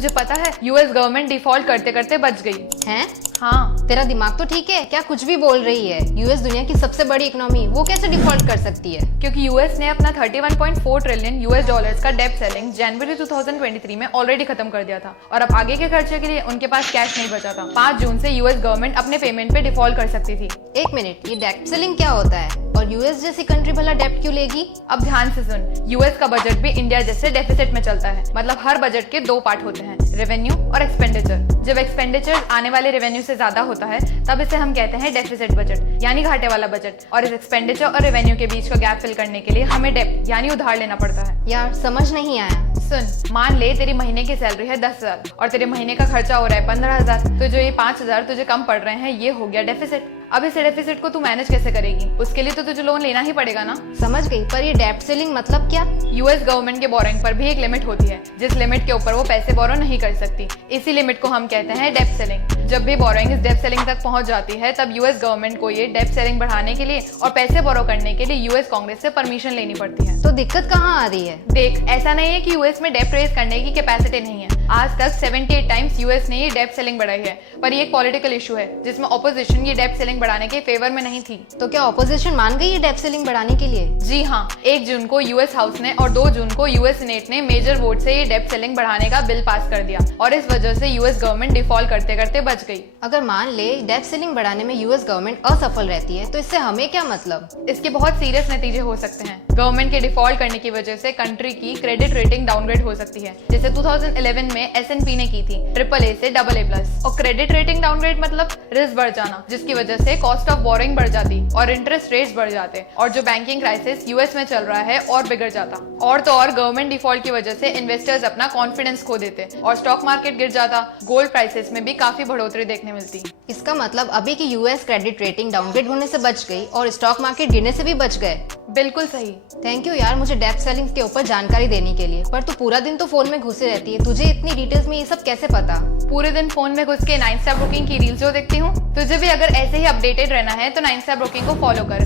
तुझे पता है यूएस गवर्नमेंट डिफॉल्ट करते करते बच गई हैं? हाँ, तेरा दिमाग तो ठीक है क्या? कुछ भी बोल रही है। यूएस दुनिया की सबसे बड़ी इकोनॉमी, वो कैसे डिफॉल्ट कर सकती है? क्योंकि यूएस ने अपना 31.4 ट्रिलियन यूएस डॉलर्स का डेब्ट सेलिंग जनवरी 2023 में ऑलरेडी खत्म कर दिया था और अब आगे के खर्चे के लिए उनके पास कैश नहीं बचा था। 5 जून से यूएस गवर्नमेंट अपने पेमेंट पे डिफॉल्ट कर सकती थी। एक मिनट, ये डेब्ट सेलिंग क्या होता है और यूएस जैसी कंट्री भला डेब्ट क्यों लेगी? अब ध्यान से सुन, यूएस का बजट भी इंडिया जैसे डेफिसिट में चलता है। मतलब हर बजट के 2 पार्ट होते हैं, रेवेन्यू और एक्सपेंडिचर। जब एक्सपेंडिचर आने वाले रेवेन्यू से ज्यादा होता है तब इसे हम कहते हैं डेफिसिट बजट यानी घाटे वाला बजट। और इस एक्सपेंडिचर और रेवेन्यू के बीच का गैप फिल करने के लिए हमें डेब्ट यानी उधार लेना पड़ता है। यार समझ नहीं आया। सुन, मान ले तेरी महीने की सैलरी है 10,000 और तेरे महीने का खर्चा हो रहा है 15,000, तो जो ये 5,000 तुझे कम पड़ रहे हैं ये हो गया डेफिसिट। अब इस डेफिसिट को तू मैनेज कैसे करेगी? उसके लिए तो तुझे लोन लेना ही पड़ेगा ना। समझ गई, पर ये डेब्ट सेलिंग मतलब क्या? यूएस गवर्नमेंट के बोरोइंग पर भी एक लिमिट होती है जिस लिमिट के ऊपर वो पैसे बोरो नहीं कर सकती। इसी लिमिट को हम कहते हैं डेब्ट सेलिंग। जब भी बोरोइंग इस डेब्ट सेलिंग तक पहुंच जाती है तब यूएस गवर्नमेंट को ये डेब्ट सेलिंग बढ़ाने के लिए और पैसे बोरो करने के लिए यूएस कांग्रेस से परमिशन लेनी पड़ती है। तो दिक्कत कहाँ आ रही है? देख, ऐसा नहीं है कि यूएस में डेब्ट रेज करने की कैपेसिटी नहीं है। आज तक 78 टाइम्स यूएस ने ये डेब्ट सेलिंग बढ़ाई है, पर ये एक पॉलिटिकल इशू है जिसमें ऑपोजिशन ये डेब्ट सेलिंग बढ़ाने के फेवर में नहीं थी। तो क्या ऑपोजिशन मान गई है डेब्ट सेलिंग बढ़ाने के लिए? जी हाँ, 1 जून को यूएस हाउस ने और 2 जून को यूएस सीनेट ने मेजर वोट से ये डेब्ट सेलिंग बढ़ाने का बिल पास कर दिया और इस वजह से यूएस गवर्नमेंट डिफॉल्ट करते करते बच गई। अगर मान ले डेब्ट सेलिंग बढ़ाने में यूएस गवर्नमेंट असफल रहती है तो इससे हमें क्या मतलब? इसके बहुत सीरियस नतीजे हो सकते हैं। गवर्नमेंट के डिफॉल्ट करने की वजह से कंट्री की क्रेडिट रेटिंग डाउनग्रेड हो सकती है, जैसे 2011 में S&P ने की थी AAA से AA+। और क्रेडिट रेटिंग डाउनग्रेड मतलब रिस्क बढ़ जाना, जिसकी वजह से कॉस्ट ऑफ बोरिंग बढ़ जाती और इंटरेस्ट रेट्स बढ़ जाते और जो बैंकिंग क्राइसिस यूएस में चल रहा है और बिगड़ जाता। और तो और गवर्नमेंट डिफॉल्ट की वजह से इन्वेस्टर्स अपना कॉन्फिडेंस खो देते और स्टॉक मार्केट गिर जाता। गोल्ड प्राइसेस में भी काफी बढ़ोतरी देखने मिलती। इसका मतलब अभी की यूएस क्रेडिट रेटिंग डाउनग्रेड होने से बच गई और स्टॉक मार्केट गिरने से भी बच गए। बिल्कुल सही। थैंक यू यार मुझे डेब्ट सेलिंग के ऊपर जानकारी देने के लिए। पर तू पूरा दिन तो फोन में घुसे रहती है, तुझे इतनी डिटेल्स में ये सब कैसे पता? पूरे दिन फोन में घुस के 9 स्टार ब्रोकिंग की रील्स जो देखती हूँ। तुझे भी अगर ऐसे ही अपडेटेड रहना है तो 9 स्टार ब्रोकिंग को फॉलो कर।